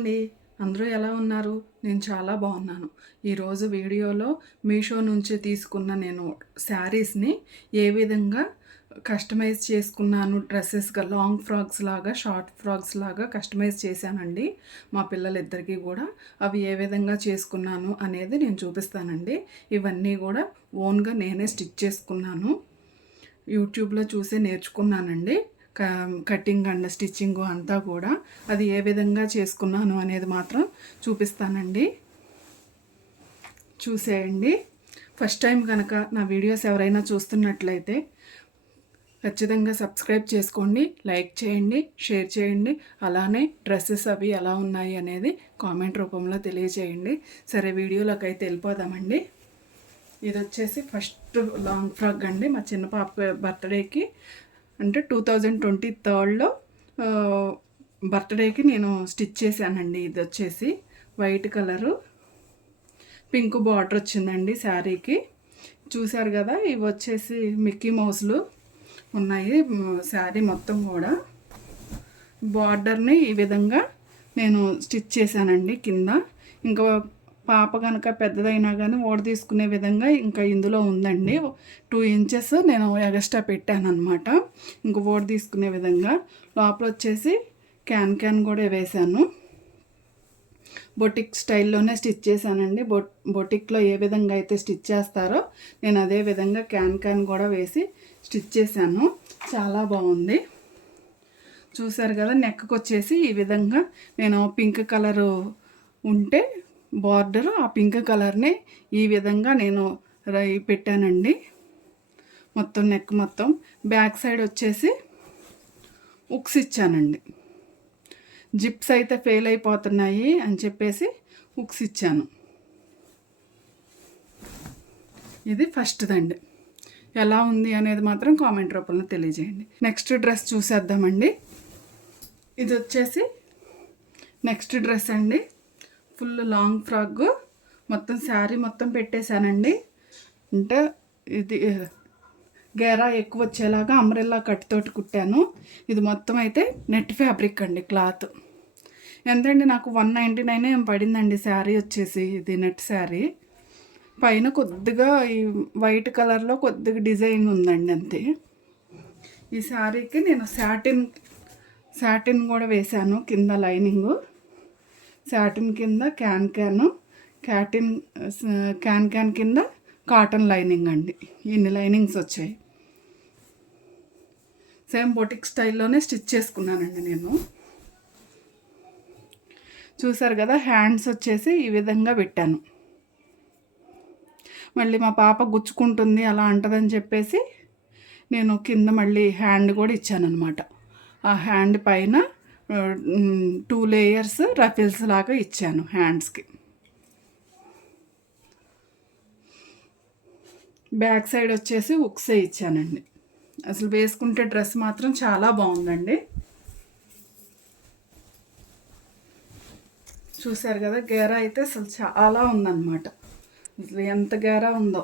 అండి. అందరూ ఎలా ఉన్నారు? నేను చాలా బాగున్నాను. ఈరోజు వీడియోలో మీషో నుంచి తీసుకున్న నేను శారీస్‌ని ఏ విధంగా కస్టమైజ్ చేసుకున్నాను, డ్రెసెస్‌గా లాంగ్ ఫ్రాక్స్ లాగా, షార్ట్ ఫ్రాక్స్ లాగా కస్టమైజ్ చేశానండి. మా పిల్లలిద్దరికీ కూడా అవి ఏ విధంగా చేసుకున్నాను అనేది నేను చూపిస్తానండి. ఇవన్నీ కూడా ఓన్‌గా నేనే స్టిచ్ చేసుకున్నాను. యూట్యూబ్లో చూసే నేర్చుకున్నానండి. కటింగ్ అండ్ స్టిచ్చింగ్ అంతా కూడా అది ఏ విధంగా చేసుకున్నాను అనేది మాత్రం చూపిస్తానండి. చూసేయండి. ఫస్ట్ టైం కనుక నా వీడియోస్ ఎవరైనా చూస్తున్నట్లయితే ఖచ్చితంగా సబ్స్క్రైబ్ చేసుకోండి, లైక్ చేయండి, షేర్ చేయండి. అలానే డ్రెస్సెస్ అవి ఎలా ఉన్నాయి అనేది కామెంట్ రూపంలో తెలియజేయండి. సరే, వీడియోలోకి అయితే వెళ్ళిపోదామండి. ఇది వచ్చేసి ఫస్ట్ లాంగ్ ఫ్రాక్ అండి. మా చిన్న పాప బర్త్డేకి అంటే 2023లో బర్త్డేకి నేను స్టిచ్ చేశానండి. ఇది వచ్చేసి వైట్ కలరు, పింక్ బార్డర్ వచ్చిందండి శారీకి. చూశారు కదా, ఇవి వచ్చేసి మిక్కీ మౌస్లు ఉన్నాయి శారీ మొత్తం కూడా. బార్డర్ని ఈ విధంగా నేను స్టిచ్ చేశానండి కింద. ఇంకా పాప కనుక పెద్దదైనా కానీ ఓడ తీసుకునే విధంగా ఇంకా ఇందులో ఉందండి. 2 ఇంచెస్ నేను ఎగస్ట్రా పెట్టాను అనమాట. ఇంక ఓడ తీసుకునే విధంగా లోపల వచ్చేసి క్యాన్ కూడా వేశాను. బొటిక్ స్టైల్లోనే స్టిచ్ చేశానండి. బొటిక్లో ఏ విధంగా అయితే స్టిచ్ చేస్తారో నేను అదే విధంగా క్యాన్ కూడా వేసి స్టిచ్ చేశాను. చాలా బాగుంది. చూసారు కదా, నెక్కి వచ్చేసి ఈ విధంగా నేను పింక్ కలరు ఉంటే బార్డర్, ఆ పింక్ కలర్ని ఈ విధంగా నేను పెట్టానండి. మొత్తం నెక్ మొత్తం. బ్యాక్ సైడ్ వచ్చేసి ఉక్స్ ఇచ్చానండి. జిప్స్ అయితే ఫెయిల్ అయిపోతున్నాయి అని చెప్పేసి ఉక్స్ ఇచ్చాను. ఇది ఫస్ట్దండి. ఎలా ఉంది అనేది మాత్రం కామెంట్ రూపంలో తెలియజేయండి. నెక్స్ట్ డ్రెస్ చూసేద్దామండి. ఇది వచ్చేసి నెక్స్ట్ డ్రెస్ అండి. ఫుల్ లాంగ్ ఫ్రాక్, మొత్తం శారీ మొత్తం పెట్టేశానండి. అంటే ఇది గేరా ఎక్కువ వచ్చేలాగా అంబ్రెల్లా కట్తోటి కుట్టాను. ఇది మొత్తం అయితే నెట్ ఫ్యాబ్రిక్ అండి. క్లాత్ ఎంతండి, నాకు 199 ఏం పడిందండి శారీ వచ్చేసి. ఇది నెట్ శారీ. పైన కొద్దిగా ఈ వైట్ కలర్లో కొద్దిగా డిజైన్ ఉందండి అంతే. ఈ శారీకి నేను శాటిన్ కూడా వేశాను కింద లైనింగు. శాటిన్ కింద క్యాన్ కింద కాటన్ లైనింగ్ అండి. ఇన్ని లైనింగ్స్ వచ్చాయి. సేమ్ బొటిక్ స్టైల్లోనే స్టిచ్ చేసుకున్నానండి నేను. చూసారు కదా, హ్యాండ్స్ వచ్చేసి ఈ విధంగా పెట్టాను. మళ్ళీ మా పాప గుచ్చుకుంటుంది అలా అంటదని చెప్పేసి నేను కింద మళ్ళీ హ్యాండ్ కూడా ఇచ్చానమాట. ఆ హ్యాండ్ పైన 2 లేయర్స్ రఫిల్స్ లాగా ఇచ్చాను హ్యాండ్స్కి. బ్యాక్ సైడ్ వచ్చేసి ఉక్సే ఇచ్చానండి. అసలు వేసుకుంటే డ్రెస్ మాత్రం చాలా బాగుందండి. చూసారు కదా, గేరా అయితే అసలు చాలా ఉందన్నమాట. అసలు ఎంత గేరా ఉందో.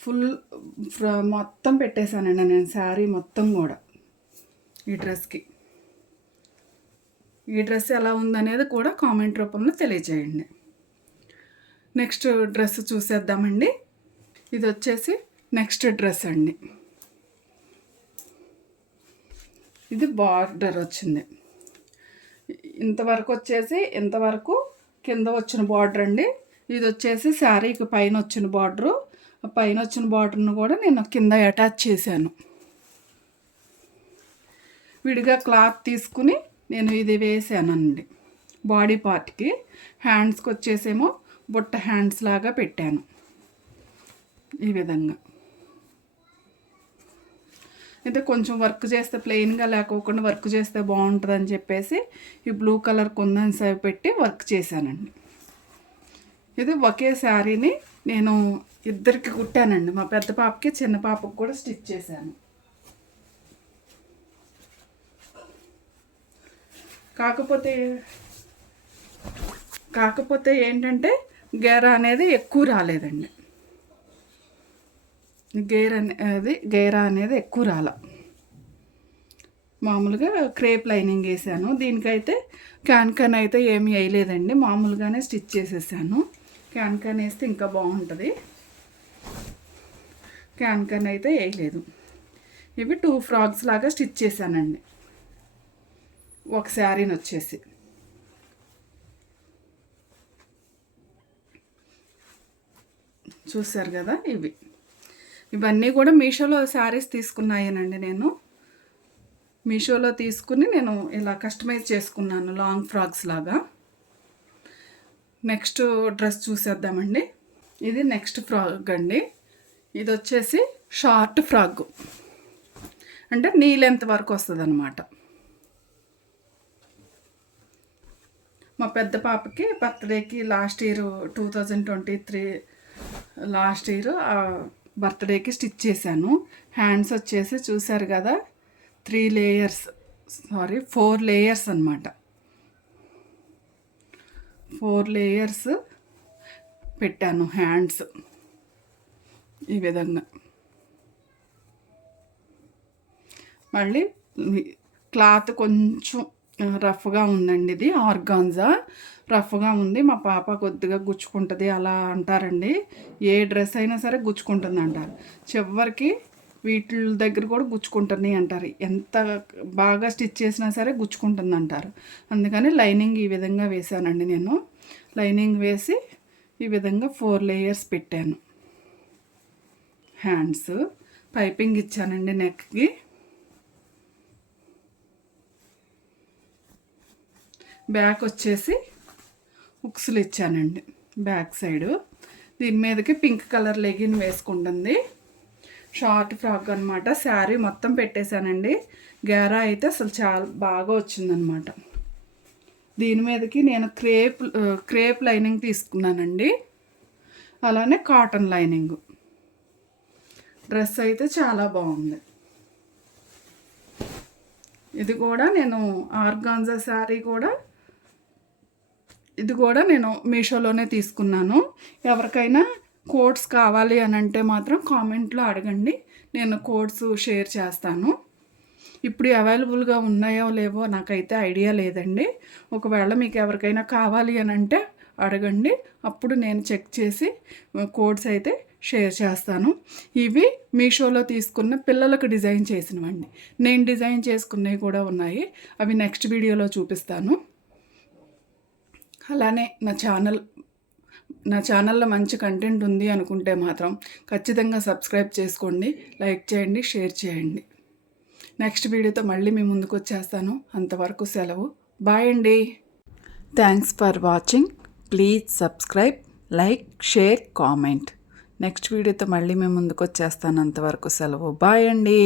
ఫుల్ మొత్తం పెట్టేశానండి నేను శారీ మొత్తం కూడా ఈ డ్రెస్కి. ఈ డ్రెస్ ఎలా ఉందనేది కూడా కామెంట్ రూపంలో తెలియజేయండి. నెక్స్ట్ డ్రెస్ చూసేద్దామండి. ఇది వచ్చేసి నెక్స్ట్ డ్రెస్ అండి. ఇది బార్డర్ వచ్చింది. ఇంతవరకు కింద వచ్చిన బార్డర్ అండి. ఇది వచ్చేసి శారీకి పైన వచ్చిన బార్డరు. పైన వచ్చిన బార్డర్ను కూడా నేను కింద అటాచ్ చేశాను. విడిగా క్లాత్ తీసుకుని నేను ఇది వేసానండి బాడీ పార్ట్కి. హ్యాండ్స్కి వచ్చేసేమో బుట్ట హ్యాండ్స్ లాగా పెట్టాను ఈ విధంగా. అయితే కొంచెం వర్క్ చేస్తే ప్లెయిన్గా లేకోకుండా వర్క్ చేస్తే బాగుంటుందని చెప్పేసి ఈ బ్లూ కలర్ కుందన్స్ అవి పెట్టి వర్క్ చేశానండి. ఇది ఒకే శారీని నేను ఇద్దరికి కుట్టానండి. మా పెద్ద పాపకి చిన్న పాపకి కూడా స్టిచ్ చేశాను. కాకపోతే ఏంటంటే గేరా అనేది ఎక్కువ రాలేదండి. గేరా అనేది ఎక్కువ రాల. మామూలుగా క్రేప్ లైనింగ్ వేసాను. దీనికైతే క్యాన్ అయితే ఏమీ వేయలేదండి, మామూలుగానే స్టిచ్ చేసేసాను. క్యాన్ వేస్తే ఇంకా బాగుంటుంది, క్యాన్ అయితే వేయలేదు. ఇవి 2 ఫ్రాక్స్ లాగా స్టిచ్ చేశానండి. ఒక శారీని వచ్చేసి చూసారు కదా. ఇవన్నీ కూడా మీషోలో శారీస్ తీసుకున్నాయనండి. నేను మీషోలో తీసుకుని నేను ఇలా కస్టమైజ్ చేసుకున్నాను లాంగ్ ఫ్రాక్స్ లాగా. నెక్స్ట్ డ్రెస్ చూసేద్దామండి. ఇది నెక్స్ట్ ఫ్రాక్ అండి. ఇది వచ్చేసి షార్ట్ ఫ్రాక్, అంటే నీ లెంత్ వరకు వస్తుంది అన్నమాట. మా పెద్ద పాపకి బర్త్డేకి లాస్ట్ ఇయర్ 2023 లాస్ట్ ఇయర్ బర్త్డేకి స్టిచ్ చేశాను. హ్యాండ్స్ వచ్చేసి చూసారు కదా, 4 లేయర్స్ అన్నమాట. 4 లేయర్స్ పెట్టాను హ్యాండ్స్ ఈ విధంగా. మళ్ళీ క్లాత్ కొంచెం రఫ్గా ఉందండి, ఇది ఆర్గాన్జా రఫ్గా ఉంది. మా పాప కొద్దిగా గుచ్చుకుంటుంది అలా అంటారండి. ఏ డ్రెస్ అయినా సరే గుచ్చుకుంటుంది అంటారు, చివరికి వీటి దగ్గర కూడా గుచ్చుకుంటుంది అంటారు. ఎంత బాగా స్టిచ్ చేసినా సరే గుచ్చుకుంటుంది అంటారు. అందుకని లైనింగ్ ఈ విధంగా వేసానండి. నేను లైనింగ్ వేసి ఈ విధంగా 4 లేయర్స్ పెట్టాను. హ్యాండ్స్ పైపింగ్ ఇచ్చానండి నెక్కి. బ్యాక్ వచ్చేసి హుక్స్లు ఇచ్చానండి బ్యాక్ సైడు. దీని మీదకి పింక్ కలర్ లెగిన్ వేసుకుంటుంది. షార్ట్ ఫ్రాక్ అనమాట. శారీ మొత్తం పెట్టేశానండి. గేరా అయితే అసలు చాలా బాగా వచ్చిందనమాట. దీని మీదకి నేను క్రేప్ లైనింగ్ తీసుకున్నానండి, అలానే కాటన్ లైనింగ్. డ్రెస్ అయితే చాలా బాగుంది. ఇది కూడా నేను ఆర్గాన్జా శారీ కూడా, ఇది కూడా నేను మీషోలోనే తీసుకున్నాను. ఎవరికైనా కోడ్స్ కావాలి అని అంటే మాత్రం కామెంట్లో అడగండి, నేను కోడ్స్ షేర్ చేస్తాను. ఇప్పుడు అవైలబుల్గా ఉన్నాయో లేవో నాకైతే ఐడియా లేదండి. ఒకవేళ మీకు ఎవరికైనా కావాలి అని అంటే అడగండి, అప్పుడు నేను చెక్ చేసి కోడ్స్ అయితే షేర్ చేస్తాను. ఇవి మీషోలో తీసుకున్న పిల్లలకు డిజైన్ చేసినవండి. నేను డిజైన్ చేసుకున్నవి కూడా ఉన్నాయి, అవి నెక్స్ట్ వీడియోలో చూపిస్తాను. అలానే నా ఛానల్లో మంచి కంటెంట్ ఉంది అనుకుంటే మాత్రం ఖచ్చితంగా సబ్స్క్రైబ్ చేసుకోండి, లైక్ చేయండి, షేర్ చేయండి. నెక్స్ట్ వీడియోతో మళ్ళీ మీ ముందుకు వచ్చేస్తాను. అంతవరకు సెలవు. బాయ్ అండి. Thanks for watching. Please subscribe, like, share, comment. Next వీడియోతో మళ్ళీ మీ ముందుకు వచ్చేస్తాను. అంతవరకు సెలవు. బాయ్ అండి.